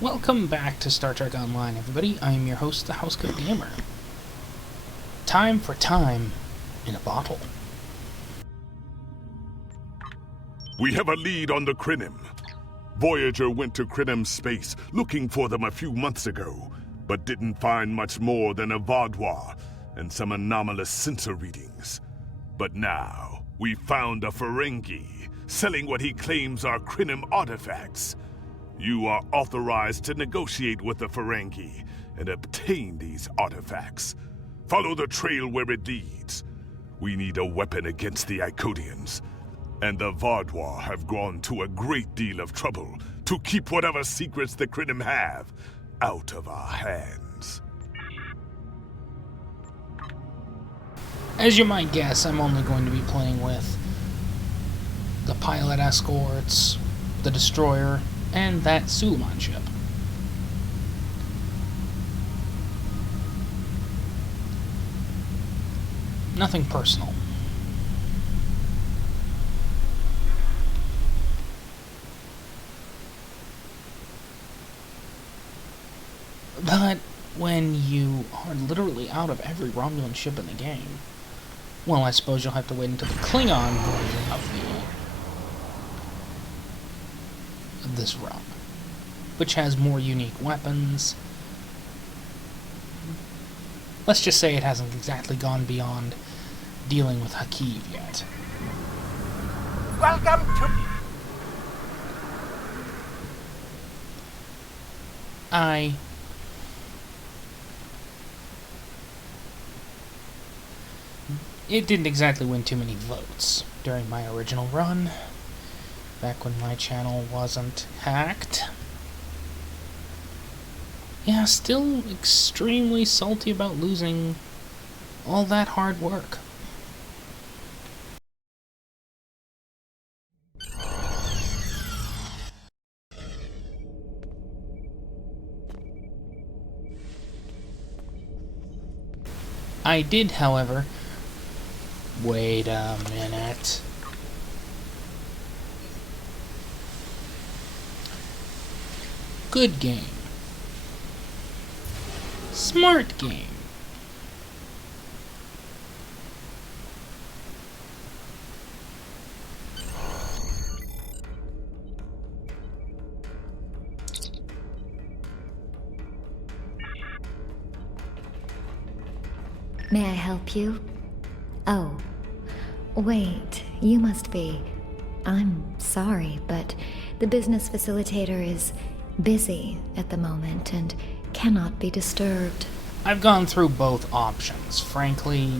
Welcome back to Star Trek Online, everybody. I am your host, the Housecoat Gamer. Time for time in a bottle. We have a lead on the Krinim. Voyager went to Krinim space looking for them a few months ago, but didn't find much more than a Vaudouin and some anomalous sensor readings. But now, we found a Ferengi selling what he claims are Krinim artifacts. You are authorized to negotiate with the Ferengi and obtain these artifacts. Follow the trail where it leads. We need a weapon against the Icodians, and the Vaudouin have gone to a great deal of trouble to keep whatever secrets the Krinim have out of our hands. As you might guess, I'm only going to be playing with the pilot escorts, the destroyer, and that Suliban ship. Nothing personal. But when you are literally out of every Romulan ship in the game, well, I suppose you'll have to wait until the Klingon version of this run, which has more unique weapons. Let's just say it hasn't exactly gone beyond dealing with Hakiv yet. Welcome to... It didn't exactly win too many votes during my original run, back when my channel wasn't hacked. Yeah, still extremely salty about losing all that hard work. I did, however... Wait a minute. Good game. Smart game. May I help you? Oh, wait, you must be... I'm sorry, but the business facilitator is busy at the moment and cannot be disturbed. I've gone through both options. Frankly,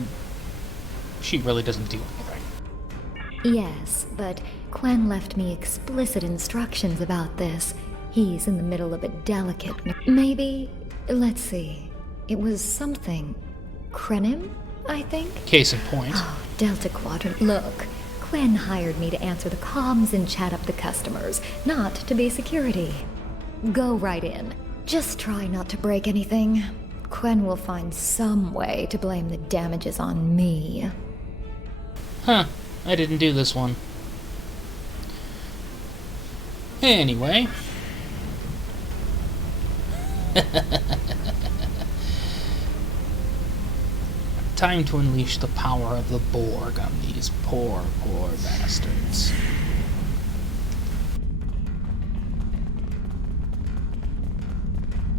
she really doesn't do anything. Yes, but Quen left me explicit instructions about this. He's in the middle of a delicate... Maybe... Let's see. It was something... Krenim, I think? Case in point. Oh, Delta Quadrant. Look, Quen hired me to answer the comms and chat up the customers, not to be security. Go right in. Just try not to break anything. Quen will find some way to blame the damages on me. Huh, I didn't do this one. Anyway. Time to unleash the power of the Borg on these poor, poor bastards.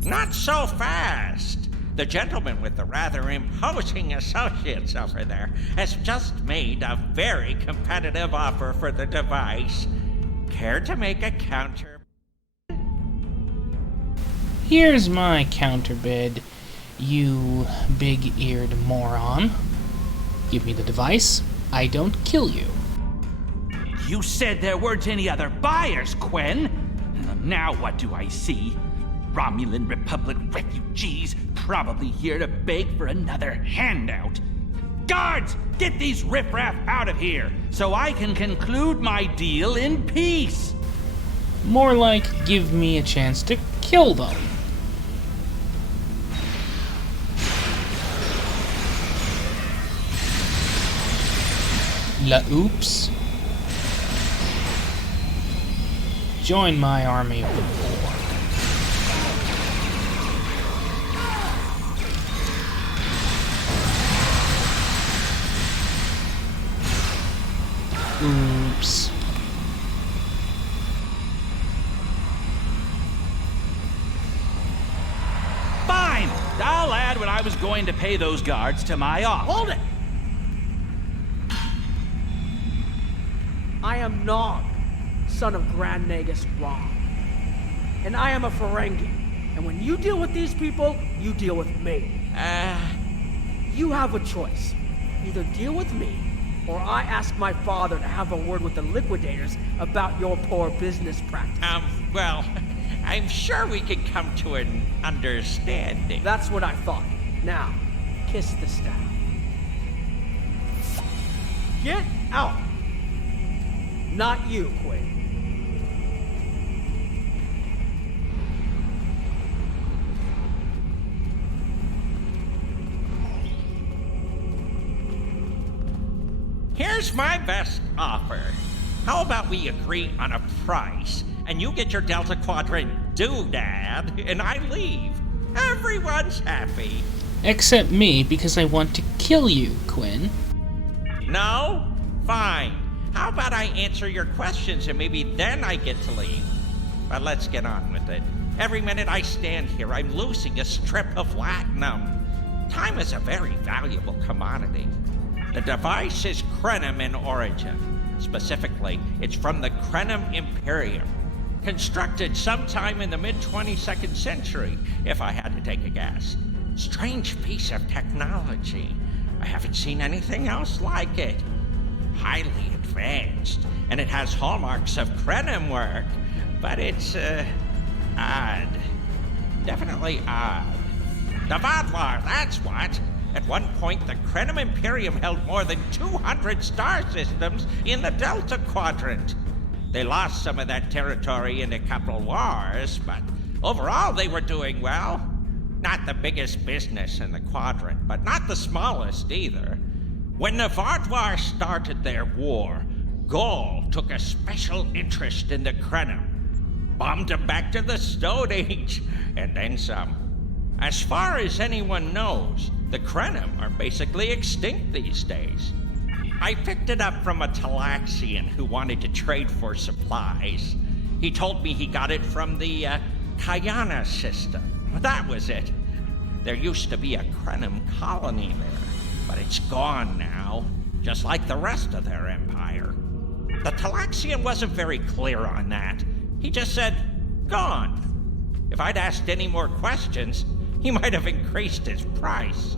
Not so fast! The gentleman with the rather imposing associates over there has just made a very competitive offer for the device. Care to make a counter? Here's my counterbid, you big-eared moron. Give me the device, I don't kill you. You said there weren't any other buyers, Quen. Now what do I see? Romulan Republic refugees probably here to beg for another handout. Guards, get these riffraff out of here so I can conclude my deal in peace. More like, give me a chance to kill them. La oops. Join my army of the Borg. Oops. Fine! I'll add what I was going to pay those guards to my offer. Hold it! I am Nog, son of Grand Nagus Rom. And I am a Ferengi. And when you deal with these people, you deal with me. You have a choice. Either deal with me, or I ask my father to have a word with the liquidators about your poor business practices. Well, I'm sure we could come to an understanding. That's what I thought. Now, kiss the staff. Get out! Not you, Quinn. Here's my best offer. How about we agree on a price, and you get your Delta Quadrant doodad, and I leave. Everyone's happy. Except me, because I want to kill you, Quinn. No? Fine. How about I answer your questions, and maybe then I get to leave? But let's get on with it. Every minute I stand here, I'm losing a strip of latinum. Time is a very valuable commodity. The device is Krenim in origin. Specifically, it's from the Krenim Imperium. Constructed sometime in the mid-22nd century, if I had to take a guess. Strange piece of technology. I haven't seen anything else like it. Highly advanced, and it has hallmarks of Krenim work, but it's, odd. Definitely odd. The Vaadwaur, that's what! At one point, the Krenim Imperium held more than 200 star systems in the Delta Quadrant. They lost some of that territory in a couple wars, but overall they were doing well. Not the biggest business in the quadrant, but not the smallest either. When the Vaadwaur started their war, Gaul took a special interest in the Krenim. Bombed them back to the Stone Age, and then some. As far as anyone knows, the Krenim are basically extinct these days. I picked it up from a Talaxian who wanted to trade for supplies. He told me he got it from the Kayana system. That was it. There used to be a Krenim colony there, but it's gone now, just like the rest of their empire. The Talaxian wasn't very clear on that. He just said, gone. If I'd asked any more questions, he might have increased his price.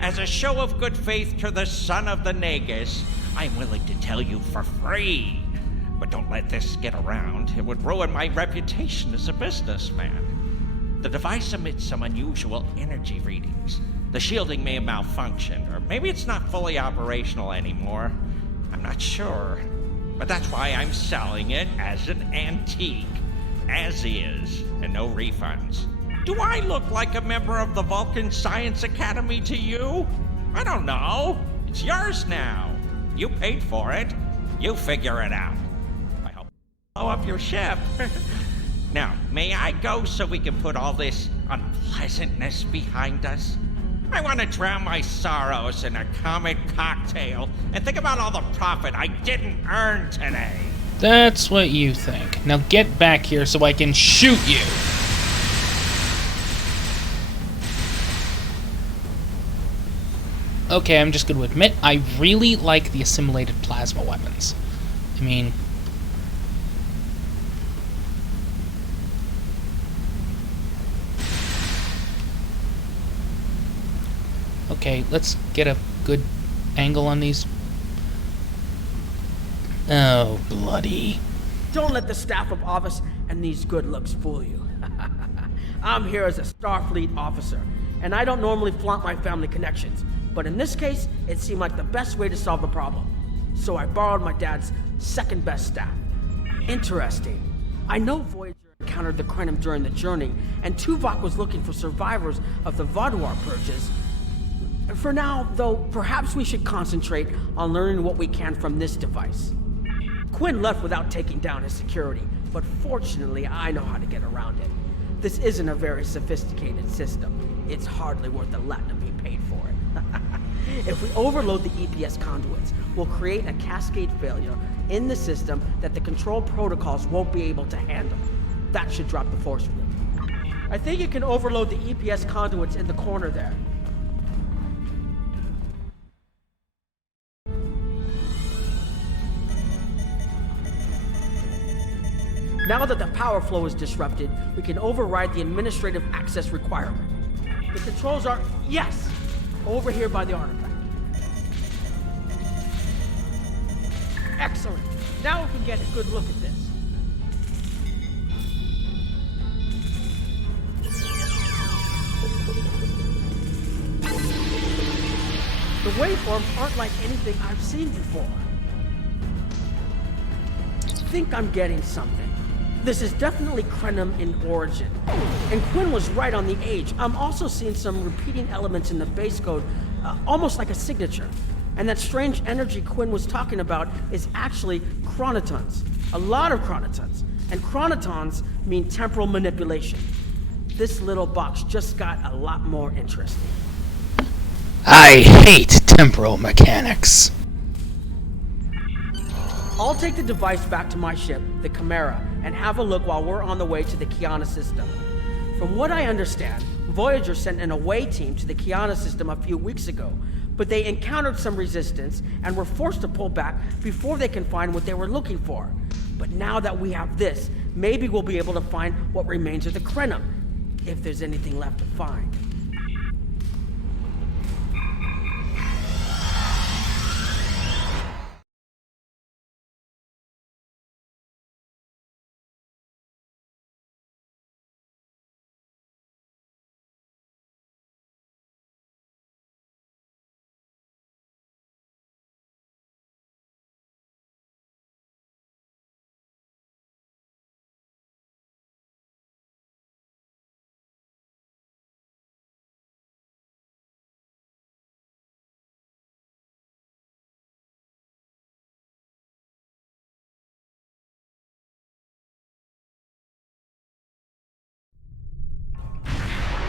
As a show of good faith to the son of the Nagus, I'm willing to tell you for free. But don't let this get around. It would ruin my reputation as a businessman. The device emits some unusual energy readings. The shielding may have malfunctioned, or maybe it's not fully operational anymore. I'm not sure. But that's why I'm selling it as an antique. As is, and no refunds. Do I look like a member of the Vulcan Science Academy to you? I don't know. It's yours now. You paid for it. You figure it out. I hope you blow up your ship. Now, may I go so we can put all this unpleasantness behind us? I want to drown my sorrows in a comet cocktail and think about all the profit I didn't earn today. That's what you think. Now get back here so I can shoot you! Okay, I'm just going to admit, I really like the assimilated plasma weapons. I mean... Okay, let's get a good angle on these. Oh, bloody. Don't let the staff of office and these good looks fool you. I'm here as a Starfleet officer, and I don't normally flaunt my family connections. But in this case, it seemed like the best way to solve the problem. So I borrowed my dad's second best staff. Interesting. I know Voyager encountered the Krenim during the journey, and Tuvok was looking for survivors of the Vaadwaur purges. For now, though, perhaps we should concentrate on learning what we can from this device. Quinn left without taking down his security, but fortunately I know how to get around it. This isn't a very sophisticated system. It's hardly worth the latinum he paid for it. If we overload the EPS conduits, we'll create a cascade failure in the system that the control protocols won't be able to handle. That should drop the force field. I think you can overload the EPS conduits in the corner there. Now that the power flow is disrupted, we can override the administrative access requirement. The controls are, yes, over here by the artifact. Excellent. Now we can get a good look at this. The waveforms aren't like anything I've seen before. I think I'm getting something. This is definitely Krenim in origin. And Quinn was right on the age. I'm also seeing some repeating elements in the base code, almost like a signature. And that strange energy Quinn was talking about is actually chronotons. A lot of chronotons. And chronotons mean temporal manipulation. This little box just got a lot more interesting. I hate temporal mechanics. I'll take the device back to my ship, the Chimera, and have a look while we're on the way to the Kiana system. From what I understand, Voyager sent an away team to the Kiana system a few weeks ago, but they encountered some resistance and were forced to pull back before they can find what they were looking for. But now that we have this, maybe we'll be able to find what remains of the Krenim, if there's anything left to find.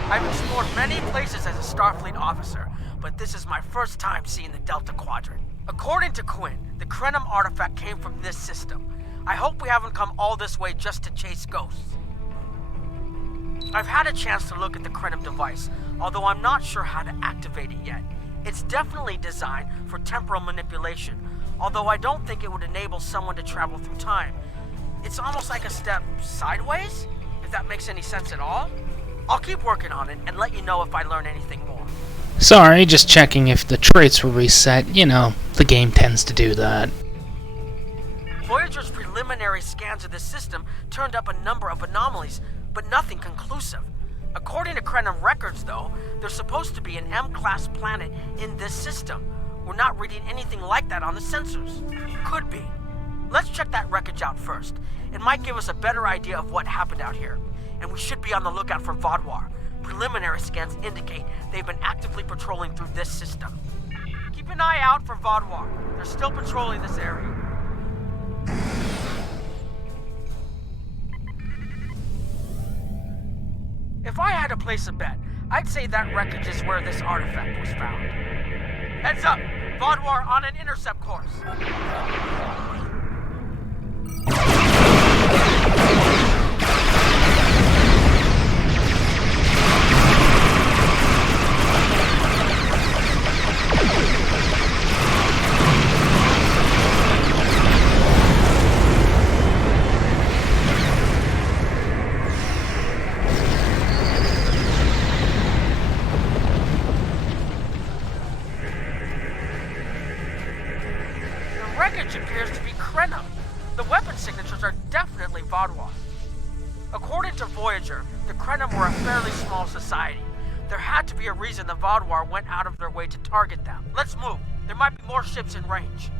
I've explored many places as a Starfleet officer, but this is my first time seeing the Delta Quadrant. According to Quinn, the Krenim artifact came from this system. I hope we haven't come all this way just to chase ghosts. I've had a chance to look at the Krenim device, although I'm not sure how to activate it yet. It's definitely designed for temporal manipulation, although I don't think it would enable someone to travel through time. It's almost like a step sideways, if that makes any sense at all. I'll keep working on it and let you know if I learn anything more. Sorry, just checking if the traits were reset. You know, the game tends to do that. Voyager's preliminary scans of the system turned up a number of anomalies, but nothing conclusive. According to Krenim records, though, there's supposed to be an M-class planet in this system. We're not reading anything like that on the sensors. Could be. Let's check that wreckage out first. It might give us a better idea of what happened out here. And we should be on the lookout for Vaadwaur. Preliminary scans indicate they've been actively patrolling through this system. Keep an eye out for Vaadwaur. They're still patrolling this area. If I had to place a bet, I'd say that wreckage is where this artifact was found. Heads up! Vaadwaur on an intercept course. Appears to be Krenim. The weapon signatures are definitely Vaadwaur. According to Voyager, the Krenim were a fairly small society. There had to be a reason the Vaadwaur went out of their way to target them. Let's move. There might be more ships in range.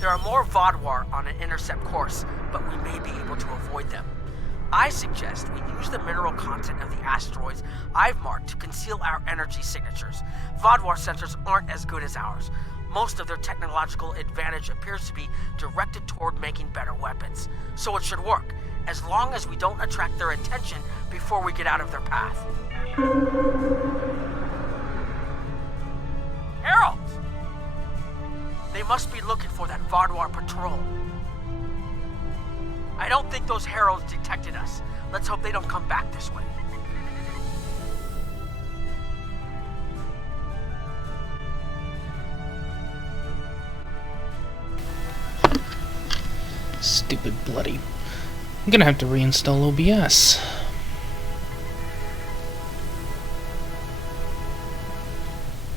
There are more Vaadwaur on an intercept course, but we may be able to avoid them. I suggest we use the mineral content of the asteroids I've marked to conceal our energy signatures. Vaadwaur sensors aren't as good as ours. Most of their technological advantage appears to be directed toward making better weapons. So it should work, as long as we don't attract their attention before we get out of their path. must be looking for that Vardwar patrol. I don't think those heralds detected us. Let's hope they don't come back this way. Stupid bloody. I'm gonna have to reinstall OBS.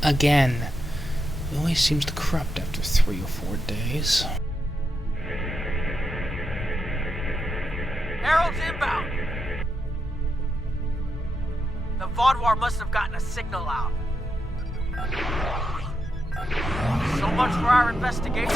Again. It always seems to corrupt after 3 or 4 days. Herald's inbound! The Vardwar must have gotten a signal out. So much for our investigation.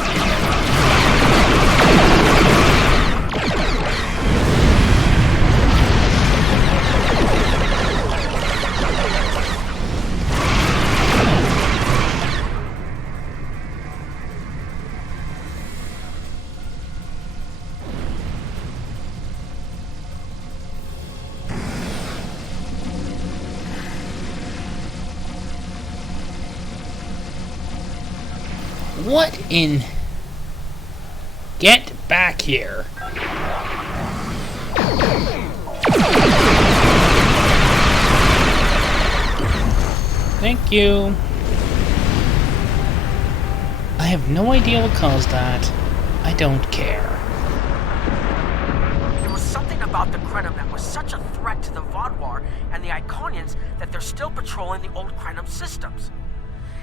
What in... Get back here. Thank you. I have no idea what caused that. I don't care. There was something about the Krenim that was such a threat to the Vardwar and the Iconians that they're still patrolling the old Krenim systems.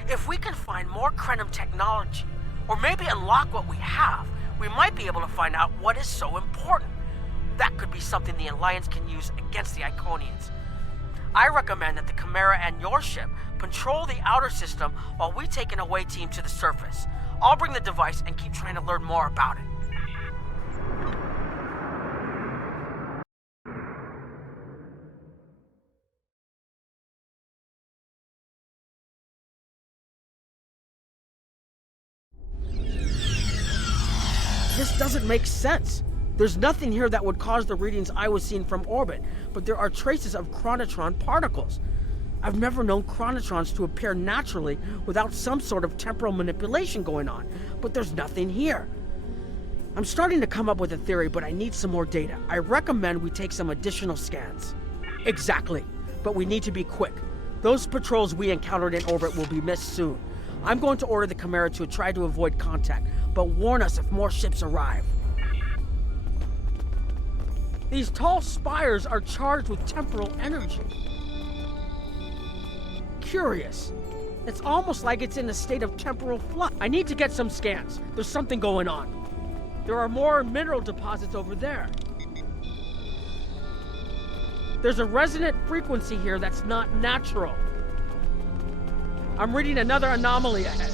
If we can find more Krenim technology, or maybe unlock what we have, we might be able to find out what is so important. That could be something the Alliance can use against the Iconians. I recommend that the Chimera and your ship patrol the outer system while we take an away team to the surface. I'll bring the device and keep trying to learn more about it. This doesn't make sense. There's nothing here that would cause the readings I was seeing from orbit, but there are traces of chronotron particles. I've never known chronotrons to appear naturally without some sort of temporal manipulation going on, but there's nothing here. I'm starting to come up with a theory, but I need some more data. I recommend we take some additional scans. Exactly, but we need to be quick. Those patrols we encountered in orbit will be missed soon. I'm going to order the Chimera to try to avoid contact, but warn us if more ships arrive. These tall spires are charged with temporal energy. Curious. It's almost like it's in a state of temporal flux. I need to get some scans. There's something going on. There are more mineral deposits over there. There's a resonant frequency here that's not natural. I'm reading another anomaly ahead.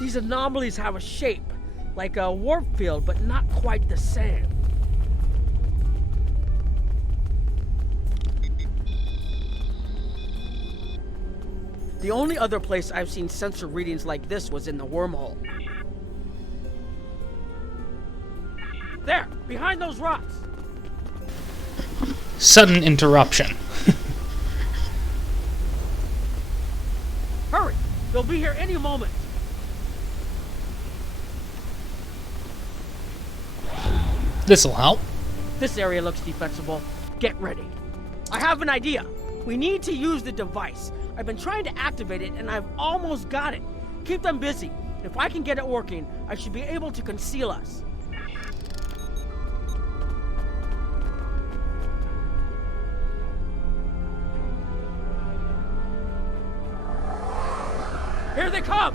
These anomalies have a shape, like a warp field, but not quite the same. The only other place I've seen sensor readings like this was in the wormhole. There, behind those rocks. Sudden interruption. Hurry, they'll be here any moment. This'll help. This area looks defensible. Get ready. I have an idea. We need to use the device. I've been trying to activate it, and I've almost got it. Keep them busy. If I can get it working, I should be able to conceal us. Here they come!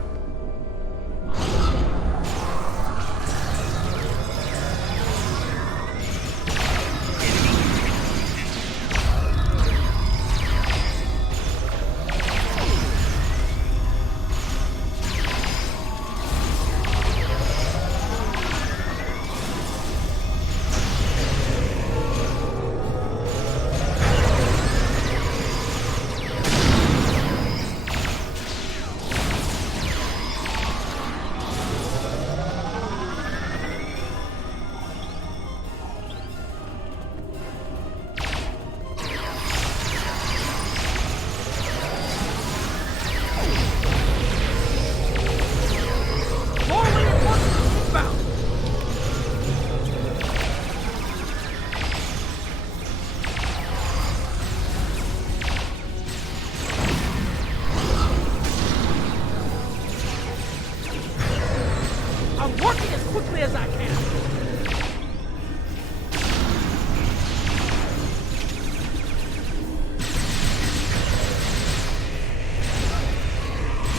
quickly as I can.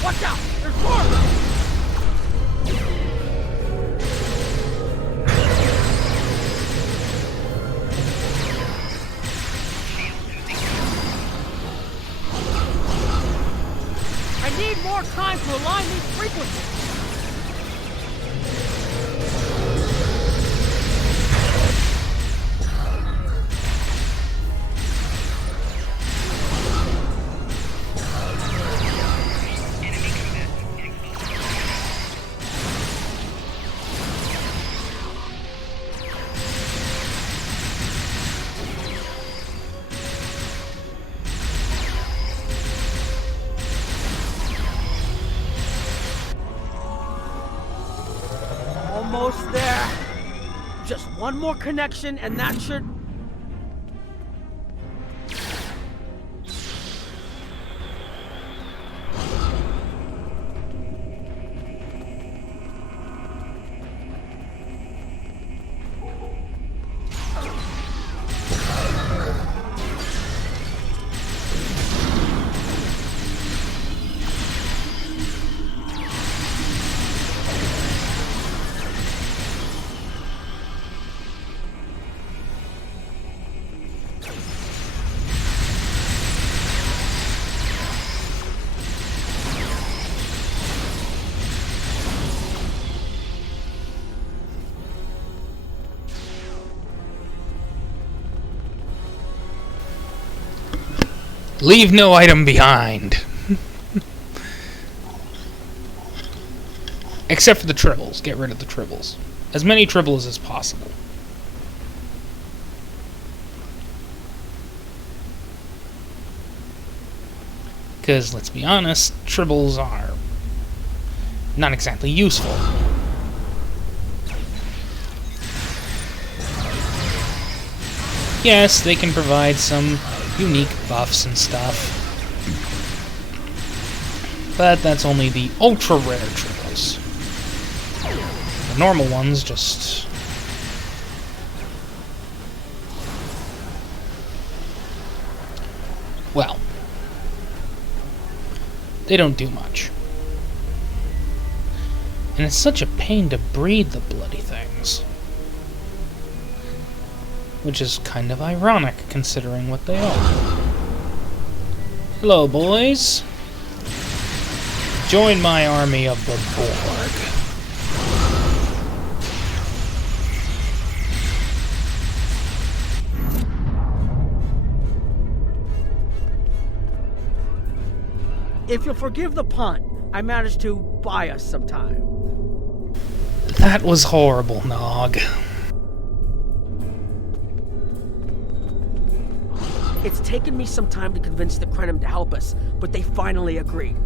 Watch out! There's more! I need more time to align these frequencies. Almost there. Just one more connection and that should... Leave no item behind. Except for the tribbles. Get rid of the tribbles. As many tribbles as possible. Because, let's be honest, tribbles are not exactly useful. Yes, they can provide some unique buffs and stuff. But that's only the ultra rare tribbles. The normal ones just... well, they don't do much. And it's such a pain to breed the bloody things. Which is kind of ironic, considering what they are. Hello, boys. Join my army of the Borg. If you'll forgive the pun, I managed to buy us some time. That was horrible, Nog. It's taken me some time to convince the Krenim to help us, but they finally agreed.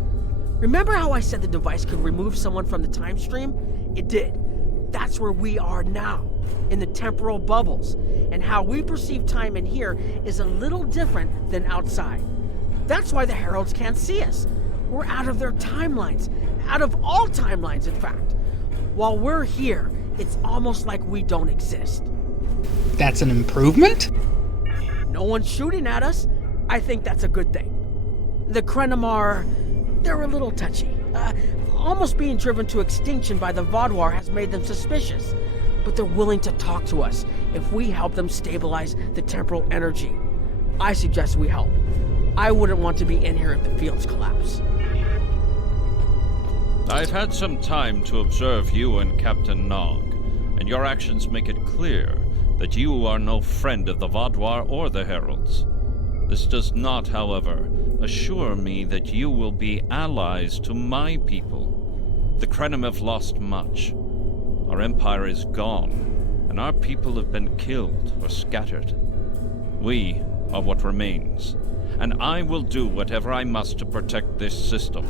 Remember how I said the device could remove someone from the time stream? It did. That's where we are now, in the temporal bubbles, and how we perceive time in here is a little different than outside. That's why the Heralds can't see us. We're out of their timelines, out of all timelines, in fact. While we're here, it's almost like we don't exist. That's an improvement? No one's shooting at us. I think that's a good thing. The Krenim are... they're a little touchy. Almost being driven to extinction by the Vaadwaur has made them suspicious. But they're willing to talk to us if we help them stabilize the temporal energy. I suggest we help. I wouldn't want to be in here if the fields collapse. I've had some time to observe you and Captain Nog, and your actions make it clear that you are no friend of the Vaadwaur or the Heralds. This does not, however, assure me that you will be allies to my people. The Krenim have lost much. Our empire is gone, and our people have been killed or scattered. We are what remains, and I will do whatever I must to protect this system,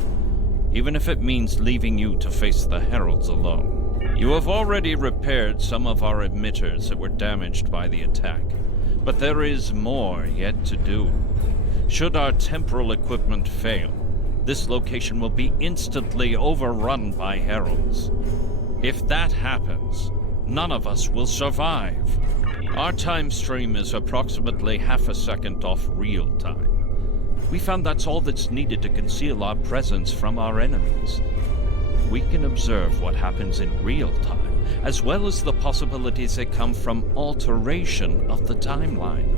even if it means leaving you to face the Heralds alone. You have already repaired some of our emitters that were damaged by the attack, but there is more yet to do. Should our temporal equipment fail, this location will be instantly overrun by Heralds. If that happens, none of us will survive. Our time stream is approximately half a second off real time. We found that's all that's needed to conceal our presence from our enemies. We can observe what happens in real time, as well as the possibilities that come from alteration of the timeline.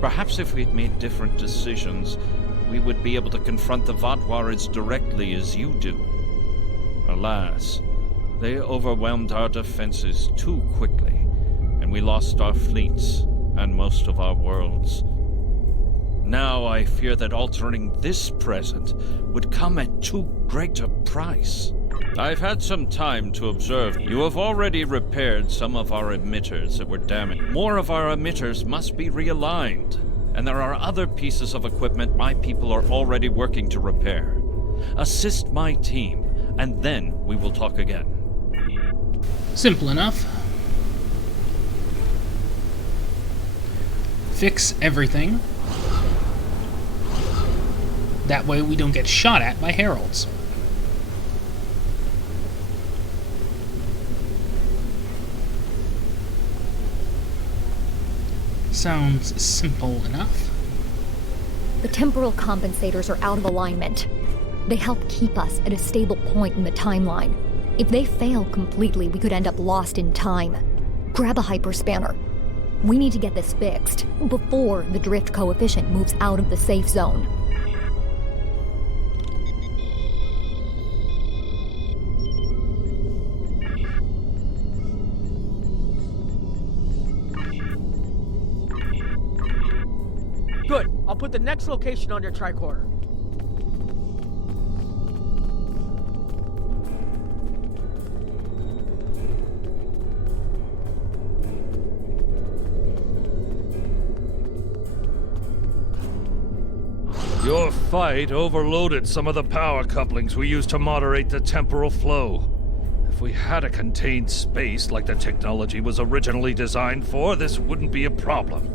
Perhaps if we'd made different decisions, we would be able to confront the Vaadwaur as directly as you do. Alas, they overwhelmed our defenses too quickly, and we lost our fleets and most of our worlds. Now I fear that altering this present would come at too great a price. I've had some time to observe. You have already repaired some of our emitters that were damaged. More of our emitters must be realigned, and there are other pieces of equipment my people are already working to repair. Assist my team, and then we will talk again. Simple enough. Fix everything. That way we don't get shot at by heralds. Sounds simple enough. The temporal compensators are out of alignment. They help keep us at a stable point in the timeline. If they fail completely, we could end up lost in time. Grab a hyperspanner. We need to get this fixed before the drift coefficient moves out of the safe zone. Good. I'll put the next location on your tricorder. Your fight overloaded some of the power couplings we used to moderate the temporal flow. If we had a contained space like the technology was originally designed for, this wouldn't be a problem.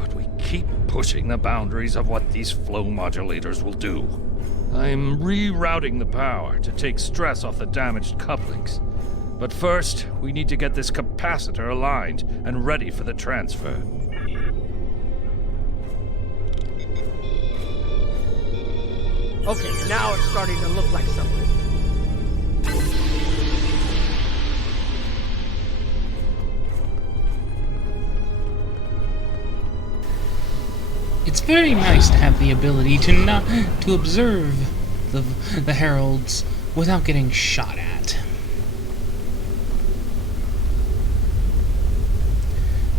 But we keep pushing the boundaries of what these flow modulators will do. I'm rerouting the power to take stress off the damaged couplings. But first, we need to get this capacitor aligned and ready for the transfer. Okay, now it's starting to look like something. It's very nice to have the ability to observe the heralds without getting shot at.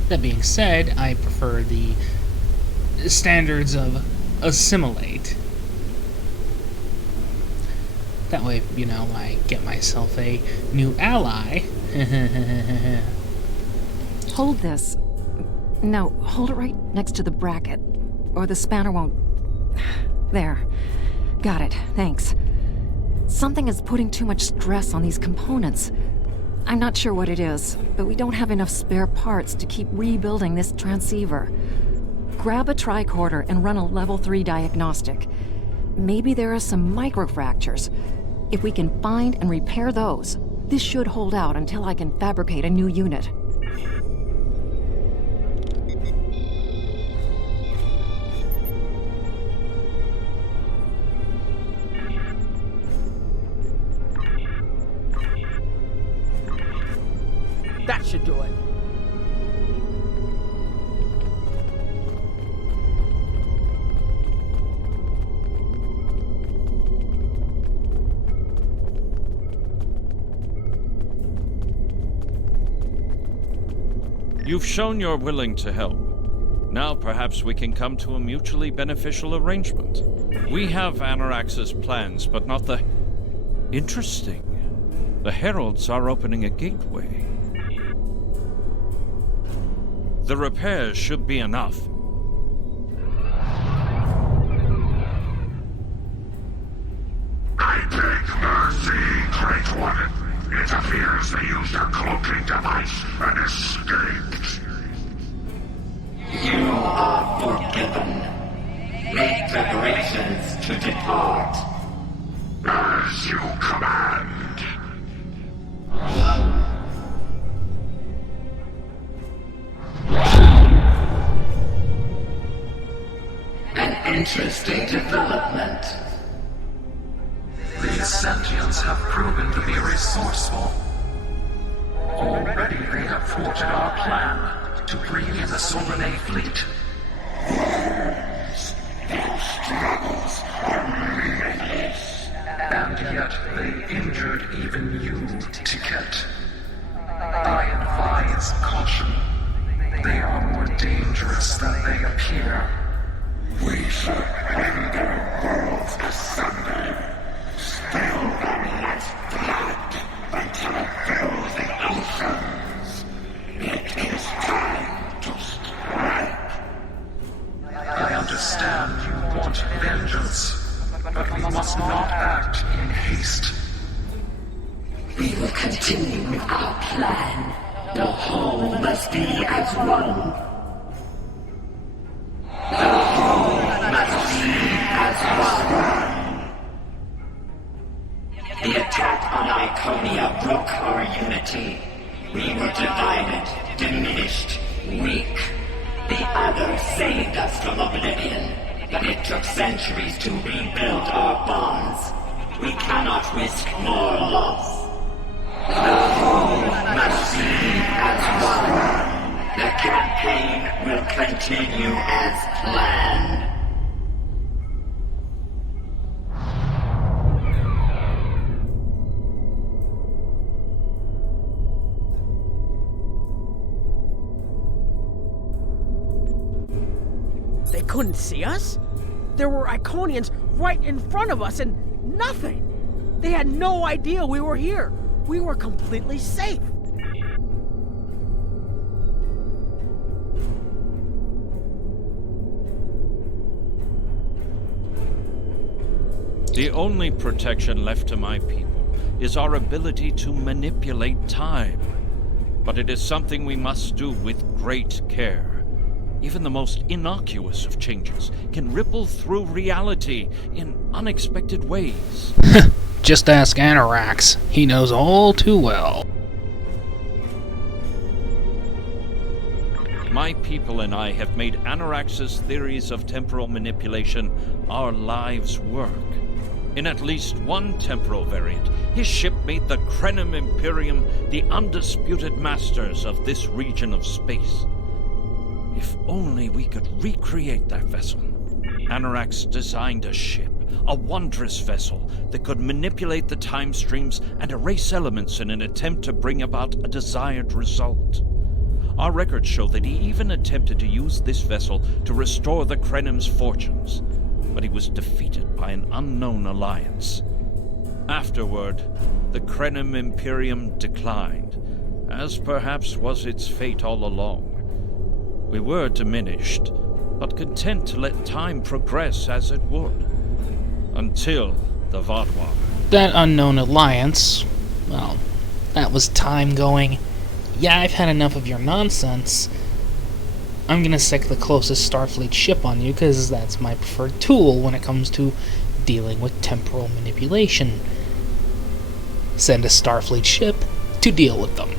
That being said, I prefer the standards of assimilate. That way, you know, I get myself a new ally. Hold this. No, hold it right next to the bracket, or the spanner won't... There. Got it, thanks. Something is putting too much stress on these components. I'm not sure what it is, but we don't have enough spare parts to keep rebuilding this transceiver. Grab a tricorder and run a level 3 diagnostic. Maybe there are some microfractures. If we can find and repair those, this should hold out until I can fabricate a new unit. That should do it. You've shown you're willing to help. Now perhaps we can come to a mutually beneficial arrangement. We have Anorax's plans, but not the... Interesting. The heralds are opening a gateway. The repairs should be enough. I beg mercy, Great One. It appears they used a cloaking device and escaped. You are forgiven. Make preparations to depart. As you command. interesting development. These sentients have proven to be resourceful. Already they have thwarted our plan to bring in the Solanay fleet. Their struggles are limitless. And yet they injured even you, Ticket. I advise caution. They are more dangerous than they appear. We should rend their worlds asunder. Spill them with blood until it fills the oceans. It is time to strike. I understand you want vengeance, but we must not act in haste. We will continue with our plan. The whole must be as one. The whole must be as one. The attack on Iconia broke our unity. We were divided, diminished, weak. The others saved us from oblivion, but it took centuries to rebuild our bonds. We cannot risk more loss. The whole must be as one. The campaign will continue as planned. They couldn't see us? There were Iconians right in front of us and nothing. They had no idea we were here. We were completely safe. The only protection left to my people is our ability to manipulate time. But it is something we must do with great care. Even the most innocuous of changes can ripple through reality in unexpected ways. Just ask Anorax. He knows all too well. My people and I have made Anorax's theories of temporal manipulation our lives' work. In at least one temporal variant, his ship made the Krenim Imperium the undisputed masters of this region of space. If only we could recreate that vessel. Anorax designed a ship, a wondrous vessel that could manipulate the time streams and erase elements in an attempt to bring about a desired result. Our records show that he even attempted to use this vessel to restore the Krenim's fortunes, but he was defeated by an unknown alliance. Afterward, the Krenim Imperium declined, as perhaps was its fate all along. We were diminished, but content to let time progress as it would. Until the Vaadwaur. That unknown alliance, well, that was time going, yeah, I've had enough of your nonsense. I'm gonna stick the closest Starfleet ship on you, because that's my preferred tool when it comes to dealing with temporal manipulation. Send a Starfleet ship to deal with them.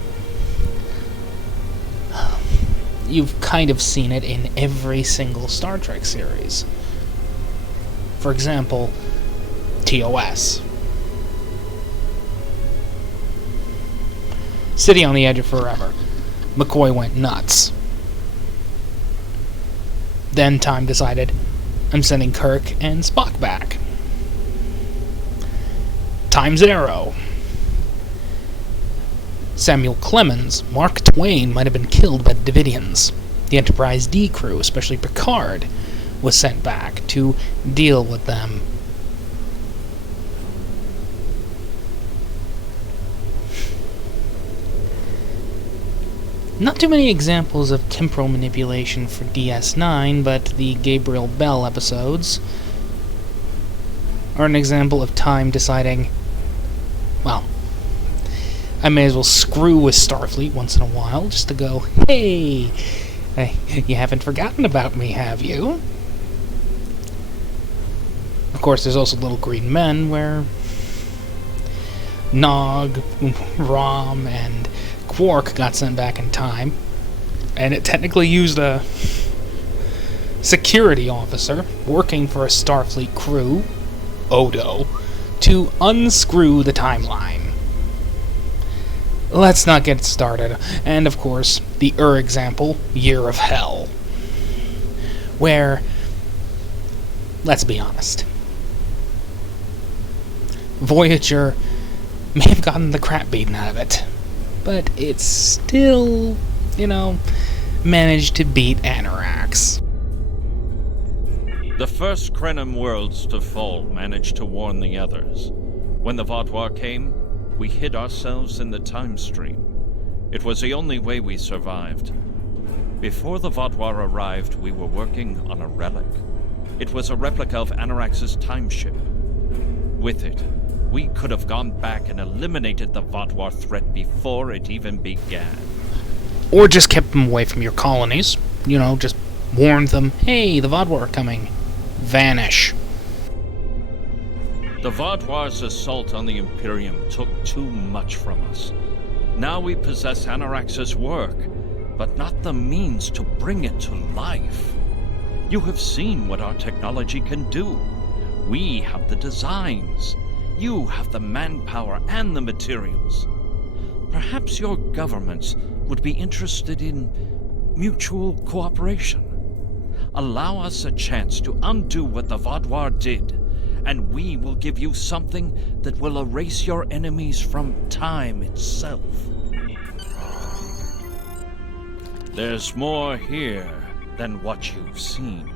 You've kind of seen it in every single Star Trek series. For example, TOS. City on the Edge of Forever. McCoy went nuts. Then Time decided, I'm sending Kirk and Spock back. Time's Arrow. Samuel Clemens, Mark Twain might have been killed by the Davidians. The Enterprise D crew, especially Picard, was sent back to deal with them. Not too many examples of temporal manipulation for DS9, but the Gabriel Bell episodes are an example of Time deciding, well, I may as well screw with Starfleet once in a while, just to go, hey, you haven't forgotten about me, have you? Of course, there's also Little Green Men, where Nog, Rom, and Quark got sent back in time, and it technically used a security officer working for a Starfleet crew, Odo, to unscrew the timeline. Let's not get started. And of course, the example, Year of Hell, where, let's be honest, Voyager may have gotten the crap beaten out of it, but it's still, managed to beat Anarax. The first Krenim worlds to fall managed to warn the others. When the Vaadwaur came, we hid ourselves in the time stream. It was the only way we survived. Before the Vaadwaur arrived, we were working on a relic. It was a replica of Anarax's time ship. With it, we could have gone back and eliminated the Vaadwaur threat before it even began. Or just kept them away from your colonies. Just warned them, hey, the Vaadwaur are coming. Vanish. The Vaadwaur's assault on the Imperium took too much from us. Now we possess Anarax's work, but not the means to bring it to life. You have seen what our technology can do. We have the designs. You have the manpower and the materials. Perhaps your governments would be interested in mutual cooperation. Allow us a chance to undo what the Vaadwaur did, and we will give you something that will erase your enemies from time itself. There's more here than what you've seen.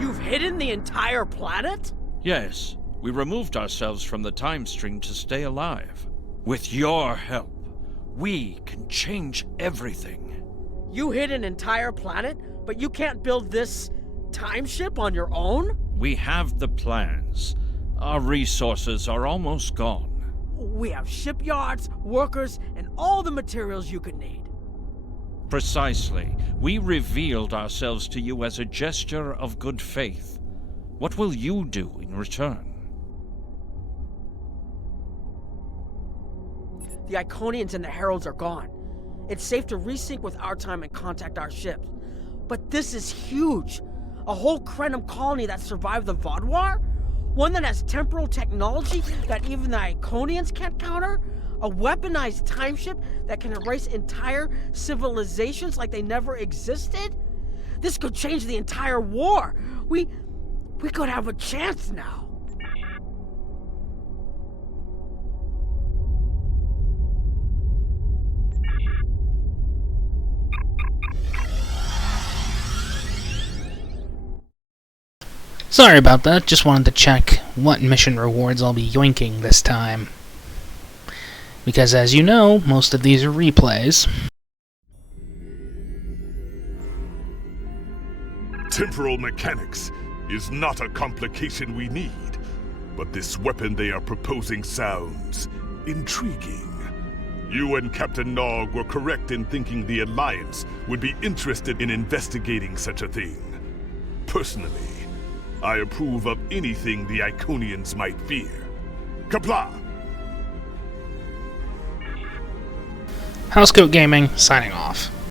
You've hidden the entire planet? Yes, we removed ourselves from the time stream to stay alive. With your help, we can change everything. You hid an entire planet, but you can't build this time ship on your own? We have the plans. Our resources are almost gone. We have shipyards, workers, and all the materials you could need. Precisely. We revealed ourselves to you as a gesture of good faith. What will you do in return? The Iconians and the Heralds are gone. It's safe to resync with our time and contact our ships. But this is huge. A whole Krenim colony that survived the Vaadwaur? One that has temporal technology that even the Iconians can't counter? A weaponized time ship that can erase entire civilizations like they never existed? This could change the entire war. We could have a chance now. Sorry about that, just wanted to check what mission rewards I'll be yoinking this time. Because as you know, most of these are replays. Temporal mechanics is not a complication we need, but this weapon they are proposing sounds intriguing. You and Captain Nog were correct in thinking the Alliance would be interested in investigating such a thing. Personally, I approve of anything the Iconians might fear. Kapla! Housecoat Gaming, signing off.